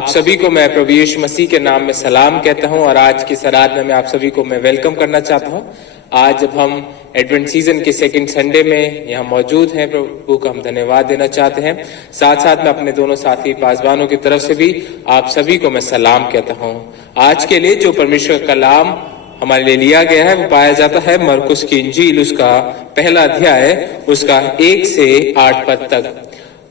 आप सभी को मैं प्रभु यीशु मसीह के नाम में सलाम कहता हूं और आज की आराधना में आप सभी को मैं वेलकम करना चाहता हूं। आज जब हम एडवेंट सीजन के सेकंड संडे में यहाँ मौजूद हैं, प्रभु को हम धन्यवाद देना चाहते हैं। साथ साथ में अपने दोनों साथी पासवानों की तरफ से भी आप सभी को मैं सलाम कहता हूँ। आज के लिए जो परमेश्वर का कलाम हमारे लिए लिया गया है वो पाया जाता है मरकुस की इंजील, उसका पहला अध्याय, उसका 1 से 8 पद तक।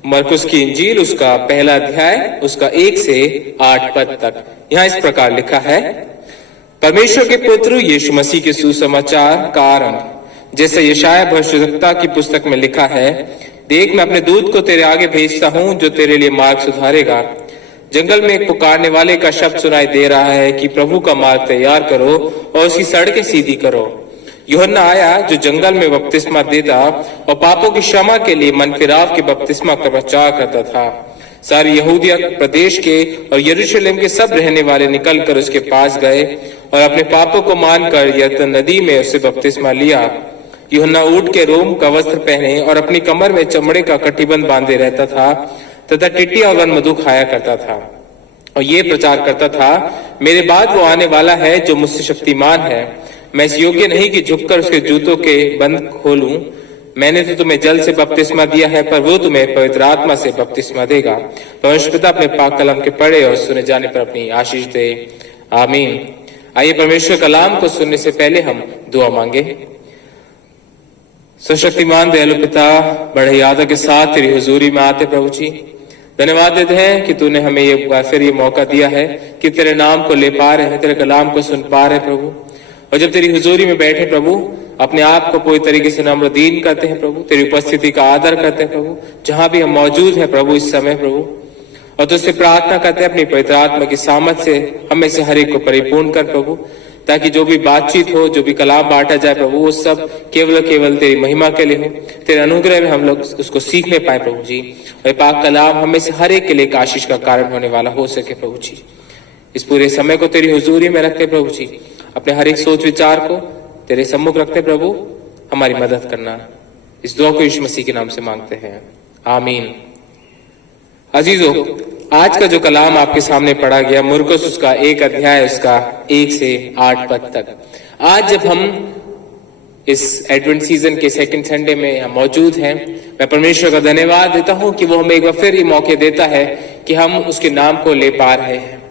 मरकुस की इंजील उसका पहला अध्याय, उसका 1 से 8 पद तक। यहाँ इस प्रकार लिखा है, परमेश्वर के पुत्र यीशु मसीह के सुसमाचार का आरंभ। जैसे यशायाह भविष्यवक्ता की पुस्तक में लिखा है, देख मैं अपने दूत को तेरे आगे भेजता हूँ जो तेरे लिए मार्ग सुधारेगा। जंगल में एक पुकारने वाले का शब्द सुनाई दे रहा है कि प्रभु का मार्ग तैयार करो और उसकी सड़कें सीधी करो। यूहन्ना आया जो जंगल में बपतिस्मा देता और पापों की क्षमा के लिए मन फिराव के बपतिस्मा का प्रचार करता था। सारे यहूदिया प्रदेश के और यरूशलेम के सब रहने वाले निकलकर उसके पास गए और अपने पापों को मानकर यरदन नदी में उससे बपतिस्मा लिया। यूहन्ना ऊंट के रोम का वस्त्र पहने और अपनी कमर में चमड़े का कटिबंध बांधे रहता था तथा टिड्डी और वनमधु खाया करता था और ये प्रचार करता था, मेरे बाद वो आने वाला है जो मुझसे शक्तिमान है। मैं इस योग्य नहीं कि झुककर उसके जूतों के बंद खोलूं। मैंने तो तुम्हें जल से बपतिस्मा दिया है, पर वो तुम्हें पवित्र आत्मा से बपतिस्मा देगा। परमेश्वर पिता अपने पाक कलम के पढ़े और सुने जाने पर अपनी आशीष दे, आमीन। आइए परमेश्वर कलाम को सुनने से पहले हम दुआ मांगे। सशक्तिमान दयालु पिता, बड़े यादों के साथ तेरी हुजूरी में आते प्रभु जी, धन्यवाद देते हैं कि तूने हमें ये मौका दिया है कि तेरे नाम को ले पा रहे हैं, तेरे कलाम को सुन पा रहे प्रभु। और जब तेरी हुजूरी में बैठे प्रभु, अपने आप को पूरी तरीके से नम्र दीन करते हैं प्रभु, तेरी उपस्थिति का आदर करते हैं प्रभु, जहां भी हम मौजूद हैं प्रभु इस समय प्रभु, और तुझसे प्रार्थना करते हैं अपनी पवित्र आत्मा की सामर्थ से हमें से हर एक को परिपूर्ण कर प्रभु, ताकि जो भी बातचीत हो, जो भी कलाम बांटा जाए प्रभु, वो सब केवल तेरी महिमा के लिए हो, तेरे अनुग्रह में हम लोग उसको सीखने पाए प्रभु जी। और पाक कलाम हमें से हर एक के लिए एक आशीष का कारण होने वाला हो सके प्रभु जी। इस पूरे समय को तेरी हुजूरी में रखते प्रभु जी, अपने हर एक सोच विचार को तेरे सम्मुख रखते प्रभु, हमारी मदद करना। इस दुआ को यीशु मसीह के नाम से मांगते हैं, आमीन। अजीजों, आज का जो कलाम आपके सामने पढ़ा गया मरकुस उसका 1 अध्याय, उसका 1 से 8 पद तक। आज जब हम इस एडवेंट सीजन के सेकंड संडे में यहाँ मौजूद हैं, मैं परमेश्वर का धन्यवाद देता हूँ कि वो हमें एक बार फिर ये मौके देता है कि हम उसके नाम को ले पा रहे हैं।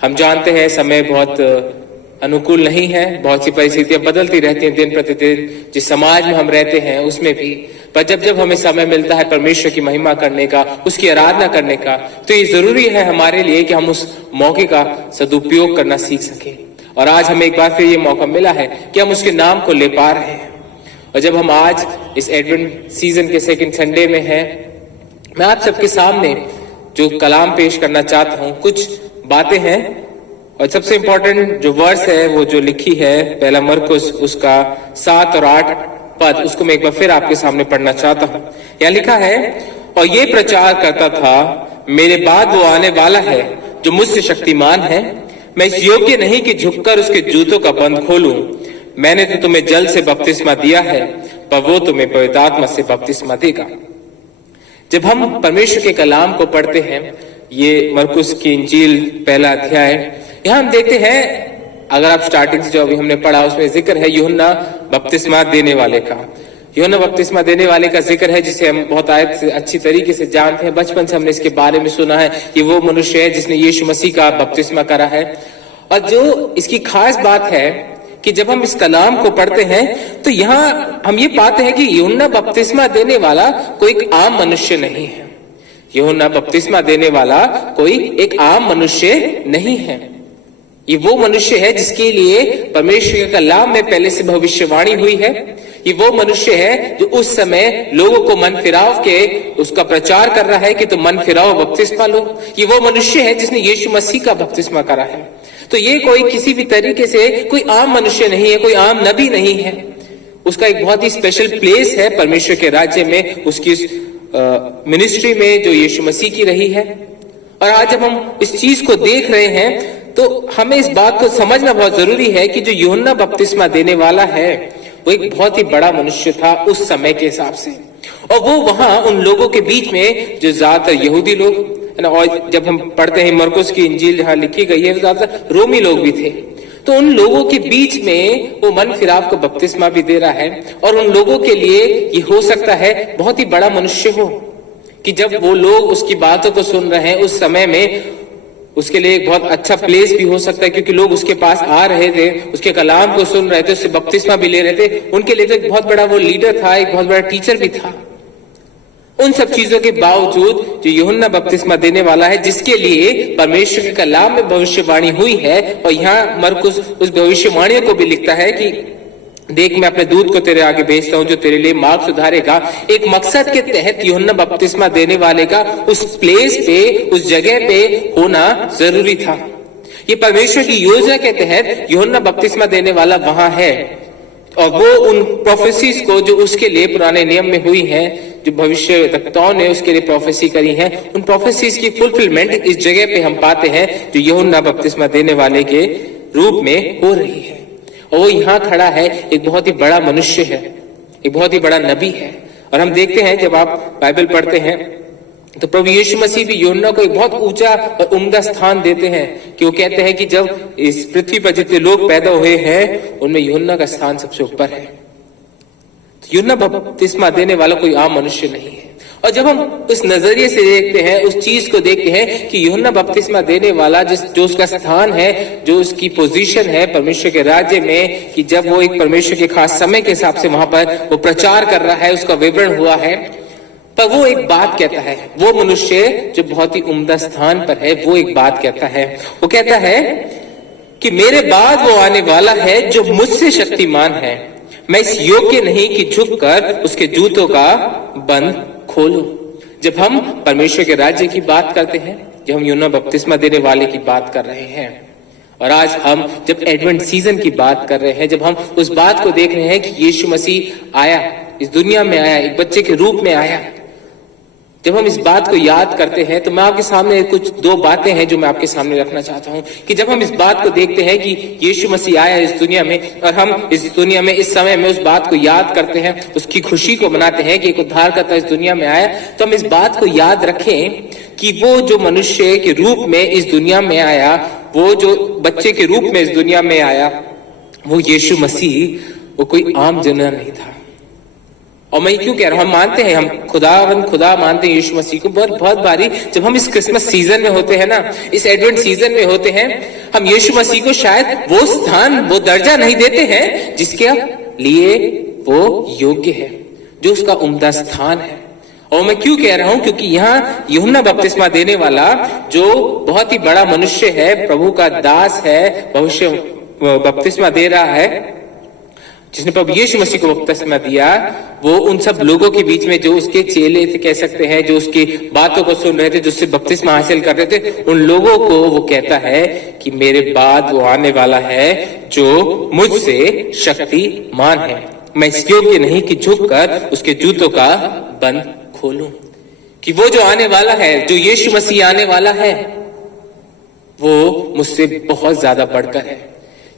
हम जानते हैं समय बहुत अनुकूल नहीं है, बहुत सी परिस्थितियां बदलती रहती हैं दिन प्रतिदिन, जिस समाज में हम रहते हैं उसमें भी। पर जब हमें समय मिलता है परमेश्वर की महिमा करने का, उसकी आराधना करने का, तो ये जरूरी है हमारे लिए कि हम उस मौके का सदुपयोग करना सीख सकें। और आज हमें एक बार फिर ये मौका मिला है कि हम उसके नाम को ले पा रहे हैं। और जब हम आज इस एडवेंट सीजन के सेकंड संडे में हैं, मैं आप सबके सामने जो कलाम पेश करना चाहता हूँ, कुछ बातें हैं और सबसे इंपॉर्टेंट जो वर्स है वो जो लिखी है पहला मरकुस उसका 7 और 8 पद, उसको मैं एक बार फिर आपके सामने पढ़ना चाहता हूँ। यहाँ लिखा है, और ये प्रचार करता था, मेरे बाद वो आने वाला है जो मुझसे शक्तिमान है। मैं इस योग्य नहीं कि झुककर उसके जूतों का बंद खोलूं। मैंने तो तुम्हें जल से बपतिस्मा दिया है, पर वो तुम्हें पवित्र आत्मा से बपतिस्मा देगा। जब हम परमेश्वर के कलाम को पढ़ते हैं, ये मरकुस की इंजील पहला अध्याय, यहाँ हम देखते हैं, अगर आप स्टार्टिंग से जो अभी हमने पढ़ा उसमें जिक्र है यूहन्ना बपतिस्मा देने वाले का। यूहन्ना बपतिस्मा देने वाले का जिक्र है जिसे हम बहुत अच्छी तरीके से जानते हैं, बचपन से हमने इसके बारे में सुना है कि वो मनुष्य है जिसने यीशु मसीह का बपतिस्मा करा है। और जो इसकी खास बात है कि जब हम इस कलाम को पढ़ते हैं तो यहाँ हम ये पाते हैं कि यूहन्ना बपतिस्मा देने वाला कोई एक आम मनुष्य नहीं है। यूहन्ना बपतिस्मा देने वाला कोई एक आम मनुष्य नहीं है। ये वो मनुष्य है जिसके लिए परमेश्वर के कलाम में पहले से भविष्यवाणी हुई है। ये वो मनुष्य है जो उस समय लोगों को मन फिराव के उसका प्रचार कर रहा है कि तुम मन फिराओ, बपतिस्मा लो। ये वो मनुष्य है जिसने यीशु मसीह का बपतिस्मा करा है। तो ये कोई किसी भी तरीके से कोई आम मनुष्य नहीं है, कोई आम नबी नहीं है। उसका एक बहुत ही स्पेशल प्लेस है परमेश्वर के राज्य में, उसकी मिनिस्ट्री में जो यीशु मसीह की रही है। और आज जब हम इस चीज को देख रहे हैं तो हमें इस बात को समझना बहुत जरूरी है कि जो यूहन्ना बपतिस्मा देने वाला है वो एक बहुत ही बड़ा मनुष्य था उस समय के हिसाब से। और वो वहां उन लोगों के बीच में जो ज्यादातर यहूदी लोग है ना, और जब हम पढ़ते हैं मरकुस की इंजील जहां लिखी गई है, ज्यादातर रोमी लोग भी थे। तो उन लोगों के बीच में वो मन फिराव को बपतिस्मा भी दे रहा है, और उन लोगों के लिए ये हो सकता है बहुत ही बड़ा मनुष्य हो कि जब वो लोग उसकी बातों को सुन रहे हैं उस समय में उसके लिए एक बहुत अच्छा प्लेस भी हो सकता है, क्योंकि लोग उसके पास आ रहे थे, उसके कलाम को सुन रहे थे, उससे बपतिस्मा भी ले रहे थे। उनके लिए तो एक बहुत बड़ा वो लीडर था, एक बहुत बड़ा टीचर भी था। उन सब चीजों के बावजूद जो यूहन्ना बपतिस्मा देने वाला है, जिसके लिए परमेश्वर के कलाम में भविष्यवाणी हुई है, और यहाँ मरकुस उस भविष्यवाणी को भी लिखता है कि देख मैं अपने दूत को तेरे आगे भेजता हूं जो तेरे लिए मार्ग सुधारेगा। एक मकसद के तहत यूहन्ना बपतिस्मा देने वाले का उस प्लेस पे, उस जगह पे होना जरूरी था। ये परमेश्वर की योजना के तहत यूहन्ना बपतिस्मा देने वाला वहां है, और वो उन प्रोफेसीज को जो उसके लिए पुराने नियम में हुई है, जो भविष्यवक्ताओं ने उसके लिए प्रोफेसी करी है, उन प्रोफेसीज की फुलफिलमेंट इस जगह पे हम पाते हैं जो यूहन्ना बपतिस्मा देने वाले के रूप में हो रही है। और वो यहाँ खड़ा है, एक बहुत ही बड़ा मनुष्य है, एक बहुत ही बड़ा नबी है। और हम देखते हैं जब आप बाइबल पढ़ते हैं तो प्रभु यीशु मसीह भी यूहन्ना को एक बहुत ऊंचा और उम्दा स्थान देते हैं, कि वो कहते हैं कि जब इस पृथ्वी पर जितने लोग पैदा हुए हैं उनमें यूहन्ना का स्थान सबसे ऊपर है। तो यूहन्ना बपतिस्मा देने वाला कोई आम मनुष्य नहीं है। और जब हम उस नजरिए से देखते हैं, उस चीज को देखते हैं कि यूहन्ना बपतिस्मा देने वाला जो उसका स्थान है, जो उसकी पोजीशन है परमेश्वर के राज्य में, कि जब वो एक परमेश्वर के खास समय के हिसाब से वहां पर वो प्रचार कर रहा है, उसका विवरण हुआ है, पर वो एक बात कहता है, वो मनुष्य जो बहुत ही उम्दा स्थान पर है, वो एक बात कहता है। वो कहता है कि मेरे बाद वो आने वाला है जो मुझसे शक्तिमान है, मैं इस योग्य नहीं कि झुककर उसके जूतों का बंद खोलूं। जब हम परमेश्वर के राज्य की बात करते हैं, जब हम यूहन्ना बपतिस्मा देने वाले की बात कर रहे हैं, और आज हम जब एडवेंट सीजन की बात कर रहे हैं, जब हम उस बात को देख रहे हैं कि यीशु मसीह आया, इस दुनिया में आया, एक बच्चे के रूप में आया, जब हम इस बात को याद करते हैं तो मैं आपके सामने कुछ दो बातें हैं जो मैं आपके सामने रखना चाहता हूं। कि जब हम इस बात को देखते हैं कि यीशु मसीह आया इस दुनिया में, और हम इस दुनिया में इस समय में उस बात को याद करते हैं, उसकी खुशी को मनाते हैं कि एक उद्धारकर्ता इस दुनिया में आया, तो हम इस बात को याद रखें कि वो जो मनुष्य के रूप में इस दुनिया में आया, वो जो बच्चे के रूप में इस दुनिया में आया, वो यीशु मसीह, वो कोई आम जनता नहीं था। और मैं क्यों कह रहा हूं, हम मानते हैं, हम खुदा मानते हैं यीशु मसीह को। बहुत बारी जब हम इस क्रिसमस सीजन में होते हैं ना, इस एडवेंट सीजन में होते हैं, हम यीशु मसीह को शायद वो स्थान, वो दर्जा नहीं देते हैं जिसके लिए वो योग्य है, जो उसका उम्दा स्थान है। और मैं क्यों कह रहा हूं, क्योंकि यहाँ यूहन्ना बपतिस्मा देने वाला जो बहुत ही बड़ा मनुष्य है, प्रभु का दास है, भविष्य बपतिस्मा दे रहा है, जिसने प्रभु यीशु मसीह को बपतिस्मा दिया, वो उन सब लोगों के बीच में जो उसके चेले थे, कह सकते हैं, जो उसकी बातों को सुन रहे थे, जो उससे बपतिस्मा हासिल कर रहे थे, उन लोगों को वो कहता है कि मेरे बाद वो आने वाला है जो मुझसे शक्तिमान है, मैं इस योग्य नहीं कि झुककर उसके जूतों का बंद खोलूं। कि वो जो आने वाला है, जो यीशु मसीह आने वाला है, वो मुझसे बहुत ज्यादा बढ़कर है।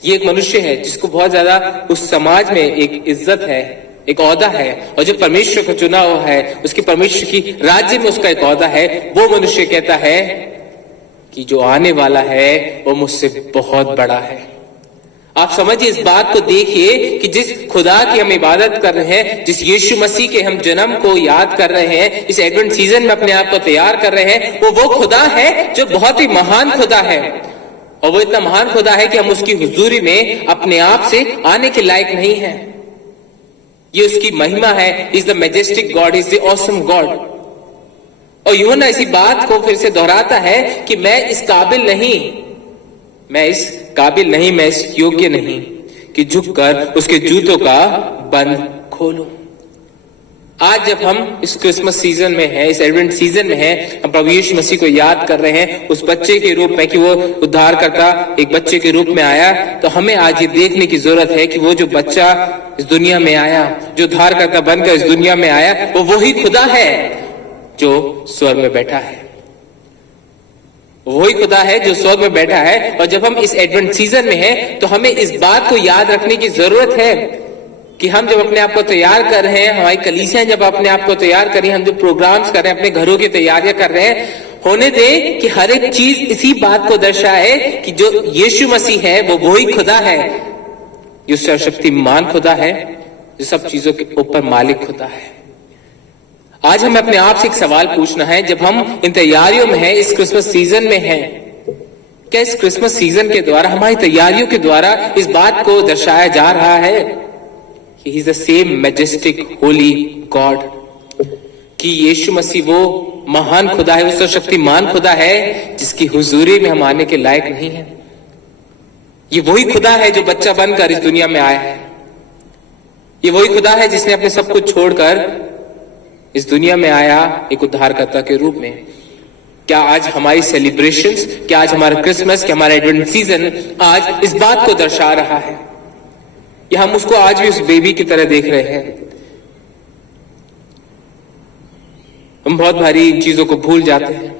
ये एक मनुष्य है जिसको बहुत ज्यादा उस समाज में एक इज्जत है, एक औहदा है, और जो परमेश्वर को चुना हुआ है, उसके परमेश्वर की राज्य में उसका एक औहदा है। वो मनुष्य कहता है कि जो आने वाला है वो मुझसे बहुत बड़ा है। आप समझिए, इस बात को देखिए कि जिस खुदा की हम इबादत कर रहे हैं, जिस यीशु मसीह के हम जन्म को याद कर रहे हैं, इस एडवेंट सीजन में अपने आप को तैयार कर रहे हैं, वो खुदा है जो बहुत ही महान खुदा है। और वो इतना महान खुदा है कि हम उसकी हुजूरी में अपने आप से आने के लायक नहीं हैं। ये उसकी महिमा है। Is the majestic God, is the awesome God. और यूहन्ना इसी बात को फिर से दोहराता है कि मैं इस काबिल नहीं, मैं इस योग्य नहीं कि झुककर उसके जूतों का बंद खोलूं। आज जब हम इस क्रिसमस सीजन में है, इस एडवेंट सीजन में है, हम प्रभु यीशु मसीह को याद कर रहे हैं उस बच्चे के रूप में, कि वो उद्धारकर्ता एक बच्चे के रूप में आया, तो हमें आज ये देखने की जरूरत है कि वो जो बच्चा इस दुनिया में आया, जो उद्धारकर्ता बनकर इस दुनिया में आया, वो वही खुदा है जो स्वर्ग में बैठा है। वही खुदा है जो स्वर्ग में बैठा है। और जब हम इस एडवेंट सीजन में हैं, तो हमें इस बात को याद रखने की जरूरत है कि हम जब अपने आप को तैयार कर रहे हैं, हमारी कलीसियां जब अपने आप को तैयार कर रही हैं, हम जो प्रोग्राम्स कर रहे हैं, अपने घरों की तैयारियां कर रहे हैं, होने दे कि हर एक चीज इसी बात को दर्शाए कि जो यीशु मसीह है वो वही खुदा है, जो सर्वशक्तिमान खुदा है, जो सब चीजों के ऊपर मालिक खुदा है। आज हमें अपने आप से एक सवाल पूछना है, जब हम इन तैयारियों में हैं, इस क्रिसमस सीजन में हैं, क्या इस क्रिसमस सीजन के द्वारा, हमारी तैयारियों के द्वारा इस बात को दर्शाया जा रहा है कि he is the same majestic Holi God, कि यीशु मसीह वो महान खुदा है, वो सर्वशक्तिमान खुदा है जिसकी हुजूरी में हम आने के लायक नहीं है। ये वही खुदा है जो बच्चा बनकर इस दुनिया में आया है। ये वही खुदा है जिसने अपने सब कुछ छोड़कर इस दुनिया में आया एक उद्धारकर्ता के रूप में। क्या आज हमारी सेलिब्रेशंस, क्या आज हमारा क्रिसमस, क्या हमारा एडवेंट सीजन आज इस बात को दर्शा रहा है, या हम उसको आज भी उस बेबी की तरह देख रहे हैं? हम बहुत भारी इन चीजों को भूल जाते हैं।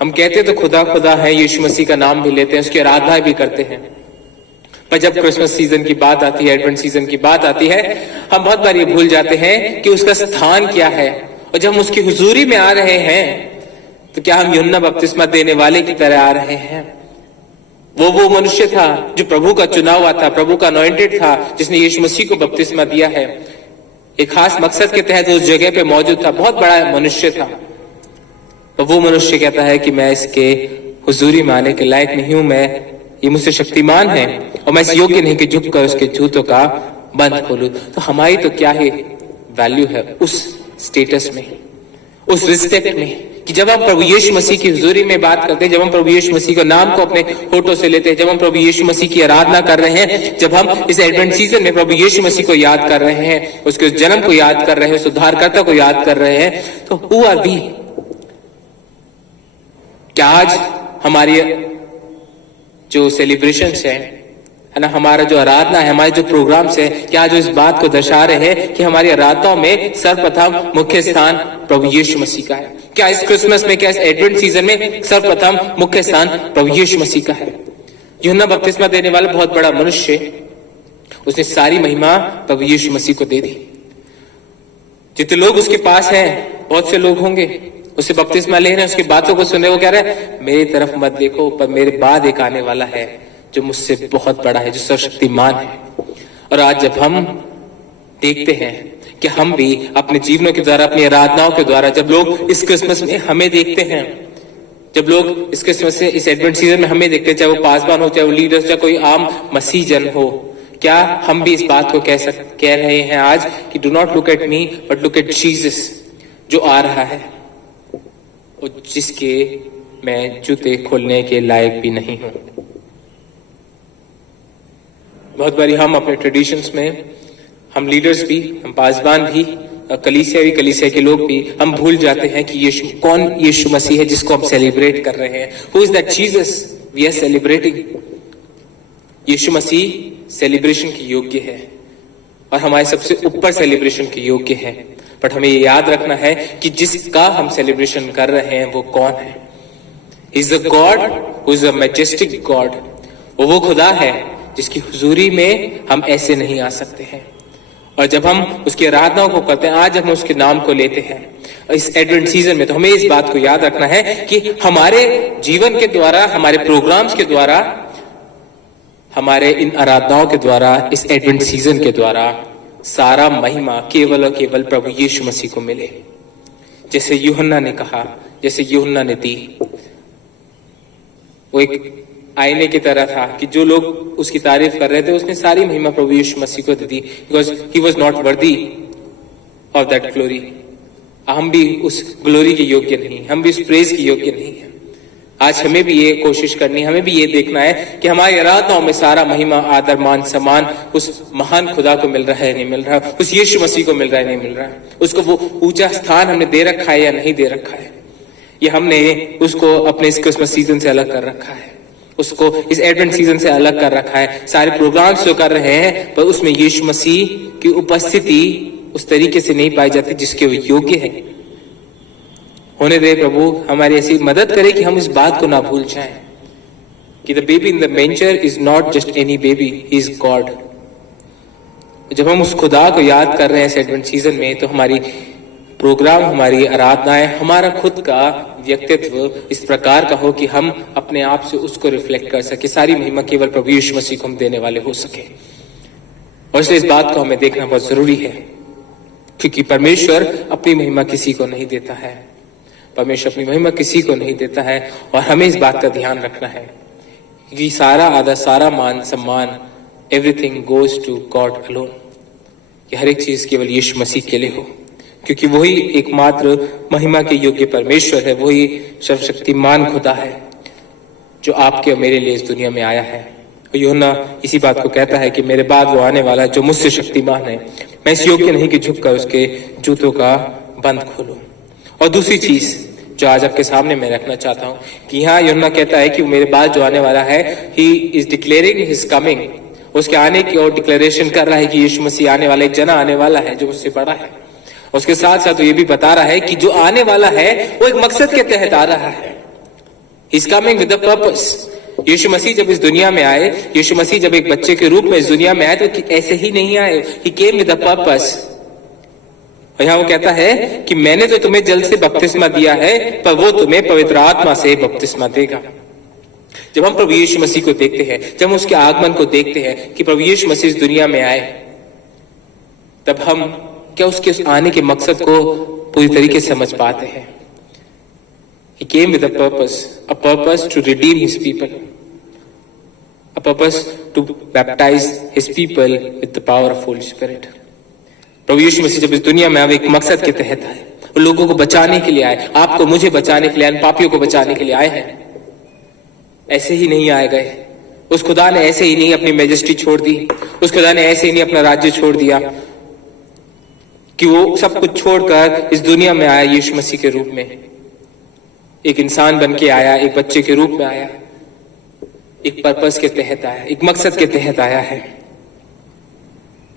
हम कहते तो खुदा खुदा है, यीशु मसीह का नाम भी लेते हैं, उसकी आराधना भी करते हैं, पर जब क्रिसमस सीजन की बात आती है, एडवेंट सीजन की बात आती है, हम बहुत बार ये भूल जाते हैं कि उसका स्थान क्या है। और जब हम उसकी हुजूरी में आ रहे हैं तो क्या हम यूहन्ना बपतिस्मा देने वाले की तरह आ रहे हैं? वो मनुष्य था जो प्रभु का चुना हुआ था, प्रभु का अनॉइंटेड था, जिसने यीशु मसीह को बपतिस्मा दिया है। एक खास मकसद के तहत उस जगह पे मौजूद था, बहुत बड़ा मनुष्य था। तो वो मनुष्य कहता है कि मैं इसके हुजूरी में आने के लायक नहीं हूं, ये मुझसे शक्तिमान है और मैं इस योग्य नहीं कि झुककर उसके जूतों का बंद खोलूं। तो हमारी तो क्या ही वैल्यू है उस स्टेटस में, उस रिस्पेक्ट में, कि जब हम प्रभु यीशु मसीह की हुजूरी में बात करते हैं, जब हम प्रभु यीशु मसीह के नाम को अपने होठों से लेते हैं, जब हम प्रभु यीशु मसीह की आराधना कर रहे हैं, जब हम इस एडवेंट सीजन में प्रभु यीशु मसीह को याद कर रहे हैं, उसके जन्म को याद कर रहे हैं, उस उद्धारकर्ता को याद कर रहे हैं, तो हु आर वी? क्या आज हमारी जो सेलिब्रेशंस है ना, हमारा जो आराधना है, हमारे जो प्रोग्राम्स है, क्या जो इस बात को दर्शा रहे हैं कि हमारी आराधनाओं में सर्वप्रथम मुख्य स्थान प्रभु यीशु मसीह का है? क्या इस क्रिसमस में, क्या इस एडवेंट सीजन में सर्वप्रथम मुख्य स्थान प्रभु यीशु मसीह का है? यूहन्ना बपतिस्मा देने वाला बहुत बड़ा मनुष्य, उसने सारी महिमा प्रभु यीशु मसीह को दे दी। जितने लोग उसके पास हैं, बहुत से लोग होंगे उससे बपतिस्मा ले रहे हैं, उसकी बातों को सुन रहे, वो कह रहे हैं मेरी तरफ मत देखो, पर मेरे बाद एक आने वाला है जो मुझसे बहुत बड़ा है, जो सर्वशक्तिमान है। और आज जब हम देखते हैं कि हम भी अपने जीवनों के द्वारा, अपनी आराधनाओं के द्वारा, जब लोग इस क्रिसमस में हमें देखते हैं, जब लोग इस क्रिसमस से, इस एडवेंट सीजन में हमें देखते हैं, चाहे वो पासवान हो, चाहे वो लीडर्स, चाहे कोई आम मसीह जन हो, क्या हम भी इस बात को कह रहे हैं आज कि do not look at me but look at Jesus, जो आ रहा है और जिसके मैं जूते खोलने के लायक भी नहीं हूं। बहुत बारी हम अपने ट्रेडिशंस में, हम लीडर्स भी, हम पासबान भी, कलीसिया के लोग भी, हम भूल जाते हैं कि कौन यीशु मसीह है जिसको हम सेलिब्रेट कर रहे हैं। Who is that Jesus we are celebrating? यीशु मसीह सेलिब्रेशन की योग्य है और हमारे सबसे ऊपर सेलिब्रेशन की योग्य है, बट हमें ये याद रखना है कि जिसका हम सेलिब्रेशन कर रहे हैं वो कौन है। He is a God who is a majestic God. वो खुदा है जिसकी हुजूरी में हम ऐसे नहीं आ सकते हैं। और जब हम उसकी आराधनाओं को करते हैं, आज हम उसके नाम को लेते हैं इस एडवेंट सीजन में, तो हमें इस बात को याद रखना है कि हमारे जीवन के द्वारा, हमारे प्रोग्राम्स के द्वारा, हमारे इन आराधनाओं के द्वारा, इस एडवेंट सीजन के द्वारा सारा महिमा केवल और केवल प्रभु यीशु मसीह को मिले। जैसे यूहन्ना ने कहा, जैसे यूहन्ना ने दी, वो एक आईने की तरह था कि जो लोग उसकी तारीफ कर रहे थे, उसने सारी महिमा प्रभु यीशु मसीह को दे दी, because he was not worthy of that glory. हम भी उस ग्लोरी के योग्य नहीं, हम भी उस प्रेज के योग्य नहीं है। आज हमें भी ये कोशिश करनी है, हमें भी ये देखना है कि हमारी आराधनाओं में सारा महिमा, आदर, मान, सम्मान उस महान खुदा को मिल रहा है, नहीं मिल रहा, उस यीशु मसीह को मिल रहा है, नहीं मिल रहा, उसको वो ऊंचा स्थान हमने दे रखा है या नहीं दे रखा है, ये हमने उसको अपने इस क्रिसमस सीजन से अलग कर रखा है, उसको इस एडवेंट सीजन से अलग कर रखा है। सारे प्रोग्राम्स जो कर रहे हैं, पर उसमें यीशु मसीह की उपस्थिति उस तरीके से नहीं पाई जाती जिसके वो योग्य है। होने दे प्रभु, हमारी ऐसी मदद करे कि हम इस बात को ना भूल जाएं कि the baby in the मेंजर is not just any baby, he is God. जब हम उस खुदा को याद कर रहे हैं इस एडवेंट सीजन में, तो हमारी प्रोग्राम, हमारी आराधनाएं, हमारा खुद का व्यक्तित्व इस प्रकार का हो कि हम अपने आप से उसको रिफ्लेक्ट कर सके। सारी महिमा केवल प्रभु यीशु मसीह को हम देने वाले हो सके। और इसलिए इस बात को हमें देखना बहुत जरूरी है, क्योंकि परमेश्वर अपनी महिमा किसी को नहीं देता है। परमेश्वर अपनी महिमा किसी को नहीं देता है, और हमें इस बात का ध्यान रखना है कि सारा आदर, सारा मान सम्मान, everything goes to God alone, कि हर एक चीज केवल यीशु मसीह के लिए हो, क्योंकि वही एकमात्र महिमा के योग्य परमेश्वर है। वही सर्वशक्तिमान खुदा है जो आपके और मेरे लिए इस दुनिया में आया है। और यूहन्ना इसी बात को कहता है कि मेरे बाद वो आने वाला है जो मुझसे शक्तिमान है, मैं इस योग्य नहीं कि झुककर उसके जूतों का बंद खोलूं। और दूसरी चीज जो आज आपके सामने मैं रखना चाहता हूं कि यहाँ यूहन्ना कहता है कि मेरे बाद जो आने वाला है, he is declaring his coming, उसके आने की और डिक्लेरेशन कर रहा है कि यीशु मसीह आने वाला, एक जना आने वाला है जो मुझसे बड़ा है। उसके साथ साथ ये भी बता रहा है कि जो आने वाला है वो एक मकसद के तहत आ रहा है। He is coming with a purpose. Yeshu Masih जब इस दुनिया में आए, यीशु मसीह जब एक बच्चे के रूप में इस दुनिया में आए, तो ऐसे ही नहीं आए। ही केम विद अ पर्पस। और यहाँ वो कहता है कि मैंने तो तुम्हें जल से बपतिस्मा दिया है, पर वो तुम्हें पवित्र आत्मा से बपतिस्मा देगा। जब हम प्रभु यीशु मसीह को देखते हैं, जब हम उसके आगमन को देखते हैं कि प्रभु यीशु मसीह इस दुनिया में आए, तब हम क्या उसके उस आने के मकसद को पूरी तरीके से समझ पाते हैं। He came with a purpose to redeem his people, a purpose to baptize his people with the power of Holy Spirit. प्रभु यीशु मसीह जब इस दुनिया में आए, एक मकसद के तहत आए, वो लोगों को बचाने के लिए आए, आपको मुझे बचाने के लिए, अन पापियों को बचाने के लिए आए हैं। ऐसे ही नहीं आए गए। उस खुदा ने ऐसे ही नहीं अपनी मैजेस्टी छोड़ दी, उस खुदा ने ऐसे ही नहीं अपना राज्य छोड़ दिया कि वो सब कुछ छोड़कर इस दुनिया में आया। यीशु मसीह के रूप में एक इंसान बन के आया, एक बच्चे के रूप में आया, एक पर्पस के तहत आया, एक मकसद के तहत आया है।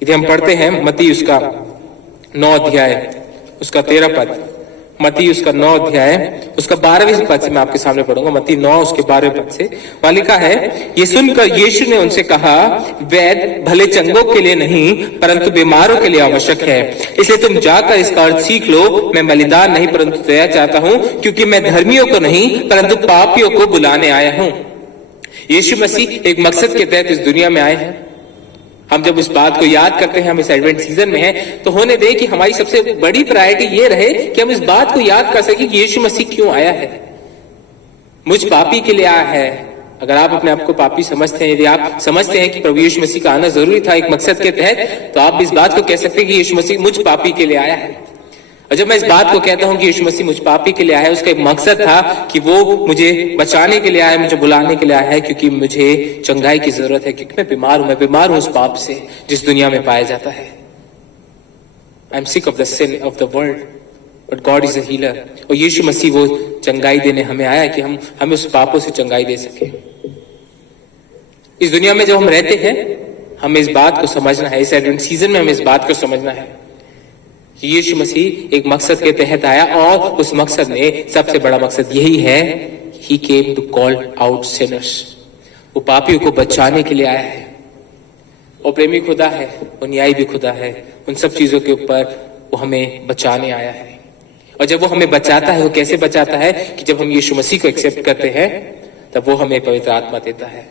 यदि हम पढ़ते हैं मत्ती उसका 9 अध्याय उसका 13 पद, मत्ती उसका 9 अध्याय उसका 12वें पद से मैं आपके सामने पढ़ूंगा। मत्ती 9 उसके 12वें पद से वहां लिखा है, ये सुनकर यीशु ने उनसे कहा, वैद्य भले चंगों के लिए नहीं परंतु बीमारों के लिए आवश्यक है। इसलिए तुम जाकर इसका अर्थ सीख लो, मैं बलिदान नहीं परंतु दया चाहता हूं, क्योंकि मैं धर्मियों को नहीं परंतु पापियों को बुलाने आया हूं। यीशु मसीह एक मकसद के तहत इस दुनिया में आए हैं। हम जब इस बात को याद करते हैं, हम इस एडवेंट सीजन में हैं, तो होने दे कि हमारी सबसे बड़ी प्रायोरिटी ये रहे कि हम इस बात को याद कर सके कि यीशु मसीह क्यों आया है। मुझ पापी के लिए आया है। अगर आप अपने आप को पापी समझते हैं, यदि आप समझते हैं कि प्रभु यीशु मसीह का आना जरूरी था एक मकसद के तहत, तो आप इस बात को कह सकते हैं कि यीशु मसीह मुझ पापी के लिए आया है। और जब मैं इस बात को कहता हूं कि यीशु मसीह मुझ पापी के लिए आया है, उसका एक मकसद था कि वो मुझे बचाने के लिए आया है, मुझे बुलाने के लिए आया है, क्योंकि मुझे चंगाई की जरूरत है, क्योंकि मैं बीमार हूं उस पाप से जिस दुनिया में पाया जाता है। I am sick of the sin of the world but God is a healer. और यीशु मसीह वो चंगाई देने हमें आया कि हम उस पापों से चंगाई दे सके। इस दुनिया में जब हम रहते हैं, हमें इस बात को समझना है, इस एडवेंट सीजन में हमें इस बात को समझना है कि यीशु मसीह एक मकसद के तहत आया, और उस मकसद में सबसे बड़ा मकसद यही है, he came to call out sinners. वो पापियों को बचाने के लिए आया है। और प्रेमी खुदा है, वो न्यायी भी खुदा है। उन सब चीजों के ऊपर वो हमें बचाने आया है। और जब वो हमें बचाता है, वो कैसे बचाता है कि जब हम यीशु मसीह को एक्सेप्ट करते हैं, तब वो हमें पवित्र आत्मा देता है।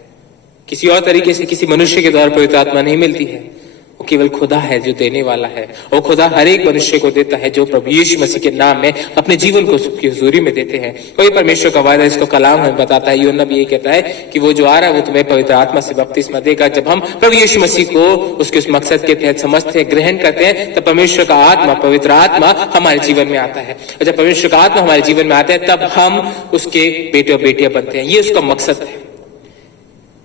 किसी और तरीके से, किसी मनुष्य के द्वारा पवित्र आत्मा नहीं मिलती है। वो केवल खुदा है जो देने वाला है। और खुदा हर एक मनुष्य को देता है जो प्रभु यीशु मसीह के नाम में अपने जीवन को उसकी हुजूरी में देते हैं। और ये परमेश्वर का वायदा, इसको कलाम हमें बताता है। यूहन्ना भी ये कहता है कि वो जो आ रहा है वो तुम्हें पवित्र आत्मा से बपतिस्मा देगा। जब हम प्रभु यीशु मसीह को उसके उस मकसद के तहत समझते हैं, ग्रहण करते हैं, तब परमेश्वर का आत्मा, पवित्र आत्मा हमारे जीवन में आता है। और जब परमेश्वर का आत्मा हमारे जीवन में आता है, तब हम उसके बेटे और बेटियां बनते हैं। ये उसका मकसद है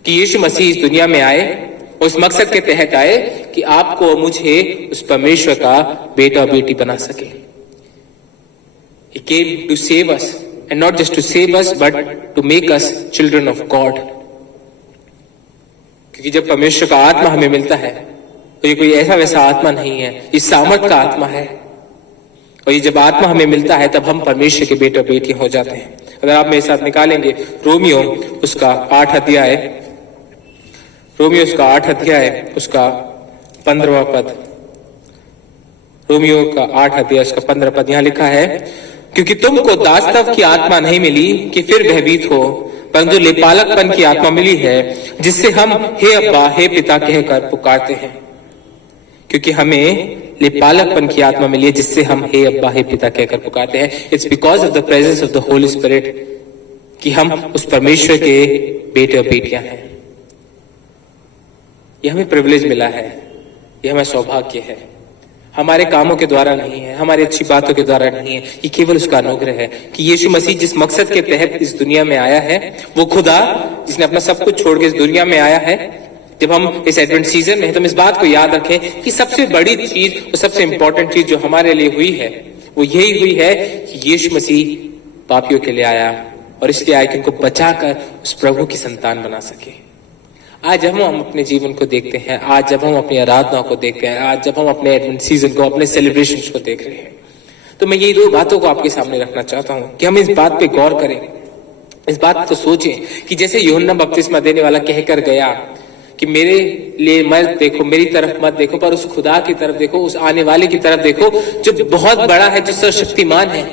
कि यीशु मसीह इस दुनिया में आए, उस मकसद के तहत आए कि आपको और मुझे उस परमेश्वर का बेटा और बेटी बना सके। He came to save us, and not just to save us, but to make us children of God. क्योंकि जब परमेश्वर का आत्मा हमें मिलता है, तो ये कोई ऐसा वैसा आत्मा नहीं है, ये सामर्थ का आत्मा है। और ये जब आत्मा हमें मिलता है, तब हम परमेश्वर के बेटे और बेटी हो जाते हैं। अगर आप मेरे साथ निकालेंगे रोमियो उसका 8 अध्याय, रोमियो उसका 8 अध्याय उसका 15वां पद, रोमियो का 8 अध्याय उसका 15 पद यहाँ लिखा है, क्योंकि तुमको दासत्व की आत्मा नहीं मिली कि फिर भयभीत हो, परंतु लेपालकपन की आत्मा मिली है, जिससे हम हे अब्बा हे पिता कहकर पुकारते हैं। क्योंकि हमें लेपालकपन की आत्मा मिली है, जिससे हम हे अब्बा हे पिता कहकर पुकारते हैं। It's because of the presence of the Holi spirit कि हम उस परमेश्वर के बेटे और बेटियां हैं। यह हमें प्रिविलेज मिला है, यह हमें सौभाग्य है। हमारे कामों के द्वारा नहीं है, हमारी अच्छी बातों के द्वारा नहीं है, ये केवल उसका अनुग्रह है कि यीशु मसीह जिस मकसद के तहत इस दुनिया में आया है, वो खुदा जिसने अपना सब कुछ छोड़ के इस दुनिया में आया है। जब हम इस एडवेंट सीजन में हैं तो हम इस बात को याद रखें कि सबसे बड़ी चीज और सबसे इंपॉर्टेंट चीज जो हमारे लिए हुई है वो यही हुई है कि यीशु मसीह पापियों के लिए आया, और इसलिए आया कि उनको बचाकर उस प्रभु की संतान बना सके। आज जब हम अपने जीवन को देखते हैं, आज जब हम अपनी आराधनाओं को देखते हैं, आज जब हम अपने एडवेंट सीजन को, अपने सेलिब्रेशंस को देख रहे हैं, तो मैं ये दो बातों को आपके सामने रखना चाहता हूं कि हम इस बात पे गौर करें, इस बात को सोचें कि जैसे यूहन्ना बपतिस्मा देने वाला कहकर गया कि मेरे लिए मत देखो, मेरी तरफ मत देखो, पर उस खुदा की तरफ देखो, उस आने वाले की तरफ देखो जो बहुत बड़ा है, जो सर्वशक्तिमान है।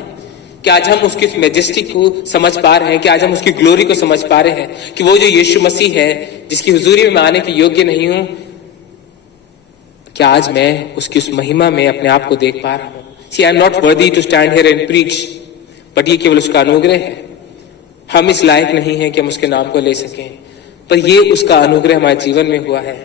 कि आज हम उसकी मैजेस्टी को समझ पा रहे हैं, कि आज हम उसकी ग्लोरी को समझ पा रहे हैं कि वो जो यीशु मसीह है जिसकी हुजूरी में मैं आने के योग्य नहीं हूं, क्या आज मैं उसकी उस महिमा में अपने आप को देख पा रहा हूं। See, I am not worthy to stand here and preach, but ये केवल उसका अनुग्रह है। हम इस लायक नहीं है कि हम उसके नाम को ले सकें, पर ये उसका अनुग्रह हमारे जीवन में हुआ है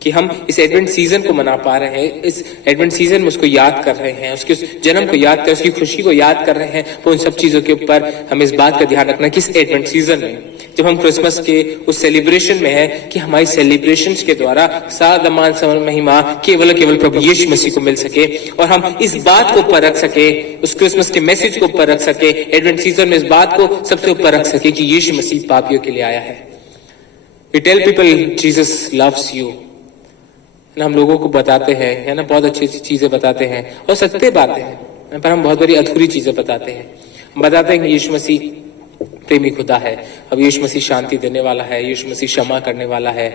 कि हम इस एडवेंट सीजन को मना पा रहे हैं, इस एडवेंट सीजन में उसको याद कर रहे हैं, उसके उस जन्म को याद कर, उसकी खुशी को याद कर रहे हैं। तो उन सब चीजों के ऊपर हमें इस बात का ध्यान रखना कि इस एडवेंट सीजन में जब हम क्रिसमस के उस सेलिब्रेशन में है कि हमारी सेलिब्रेशंस के द्वारा सारा मान समन महिमा केवल प्रभु यीशु मसीह को मिल सके, और हम इस बात को ऊपर रख सके, उस क्रिसमस के मैसेज को ऊपर रख सके, एडवेंट सीजन में इस बात को सबसे ऊपर रख सके कि यीशु मसीह पापियों के लिए आया है। We tell people Jesus loves you, हम लोगों को बताते हैं, है ना, बहुत अच्छी अच्छी चीजें बताते हैं और सत्य बातें हैं, पर हम बहुत बड़ी अधूरी चीजें बताते हैं। हम बताते हैं कि यीशु मसीह प्रेमी खुदा है, अब यीशु मसीह शांति देने वाला है, यीशु मसीह क्षमा करने वाला है,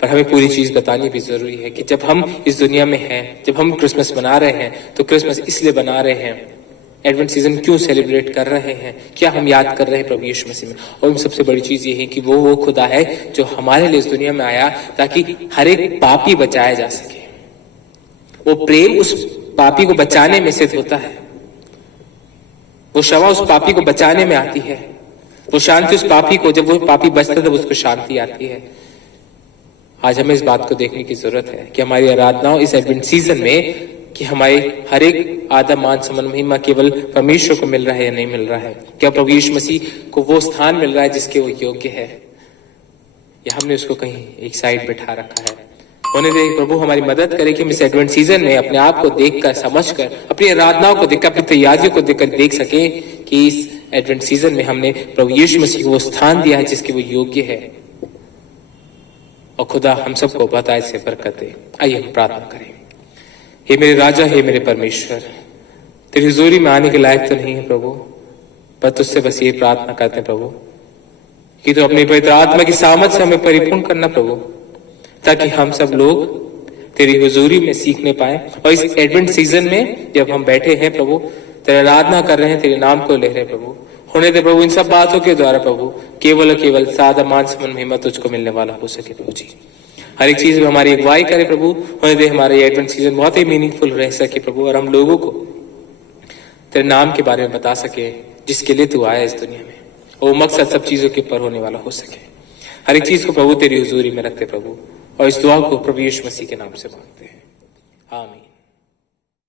पर हमें पूरी चीज बतानी भी जरूरी है कि जब हम इस दुनिया में हैं, जब हम क्रिसमस मना रहे हैं, तो क्रिसमस इसलिए बना रहे हैं, एडवेंट सीजन क्यों सेलिब्रेट कर रहे हैं, क्या हम याद कर रहे हैं प्रभु यीशु मसीह में। और सबसे बड़ी चीज ये है कि वो खुदा है जो हमारे लिए इस दुनिया में आया ताकि हर एक पापी बचाया जा सके। वो प्रेम उस पापी को बचाने में सिद्ध होता है, वो क्षमा उस पापी को बचाने में आती है, वो शांति उस पापी को, जब वो पापी बचता है तब उसको शांति आती है। आज हमें इस बात को देखने की जरूरत है कि हमारी आराधनाओं इस एडवेंट सीजन में कि हमारे हर एक आदम मान समन महिमा केवल परमेश्वर को मिल रहा है या नहीं मिल रहा है, क्या प्रभु यीशु मसीह को वो स्थान मिल रहा है जिसके वो योग्य है, या हमने उसको कहीं एक साइड बैठा रखा है। होने दे प्रभु हमारी मदद करे कि हम इस एडवेंट सीजन में अपने आप को देखकर, समझकर, अपनी आराधनाओं को देखकर, अपनी तैयारियों को देखकर देख सके कि इस एडवेंट सीजन में हमने प्रभु यीशु मसीह को वो स्थान दिया है जिसके वो योग्य है। और खुदा हम सबको बताए से बरकत दे। आइए हम प्रार्थना करें। हे मेरे राजा, हे मेरे परमेश्वर, तेरी हुजूरी में आने के लायक तो नहीं है प्रभु, पर तुझसे बस ये प्रार्थना करते हैं प्रभु कि तू अपनी पवित्र आत्मा की सामर्थ से हमें परिपूर्ण करना प्रभु, ताकि हम सब लोग तेरी हुजूरी में सीखने पाए। और इस एडवेंट सीजन में जब हम बैठे हैं प्रभु, तेरी आराधना कर रहे हैं, तेरे नाम को ले रहे हैं प्रभु, होने दे प्रभु इन सब बातों के द्वारा प्रभु केवल सादा मान समन महिमा तुझको मिलने वाला हो सके प्रभु जी। हर एक चीज में हमारी अगुवाई करे प्रभु, होने दे हमारे एडवेंट सीजन बहुत ही मीनिंगफुल रह सके प्रभु, और हम लोगों को तेरे नाम के बारे में बता सके जिसके लिए तू आया इस दुनिया में, और वो मकसद सब चीजों के ऊपर होने वाला हो सके। हर एक चीज को प्रभु तेरी हुजूरी में रखते प्रभु, और इस दुआ को प्रभु यीशु मसीह के नाम से मांगते हैं, आमीन।